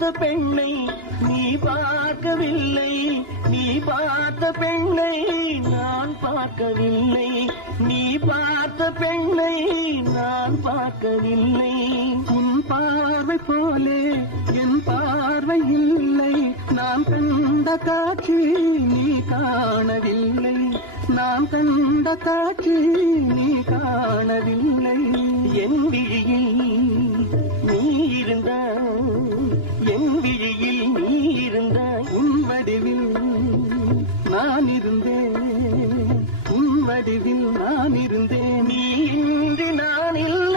பார்த்த பெண்ணை நீ பார்க்கவில்லை, நீ பார்த்த பெண்ணை நான் பார்க்கவில்லை, நீ பார்த்த பெண்ணை நான் பார்க்கவில்லை. உன் பார்வை போலே என் பார்வை இல்லை, நான் கண்ட காட்சி நீ காணவில்லை, நான் கண்ட காட்சி நீ காணவில்லை. என் விழியில் நீ இருந்தாய், என் விழியில் நீ இருந்தாய், உன் வடிவில் நான் இருந்தேன், உன் வடிவில் நான் இருந்தேன். நீ இன்றி நான் இல்லை.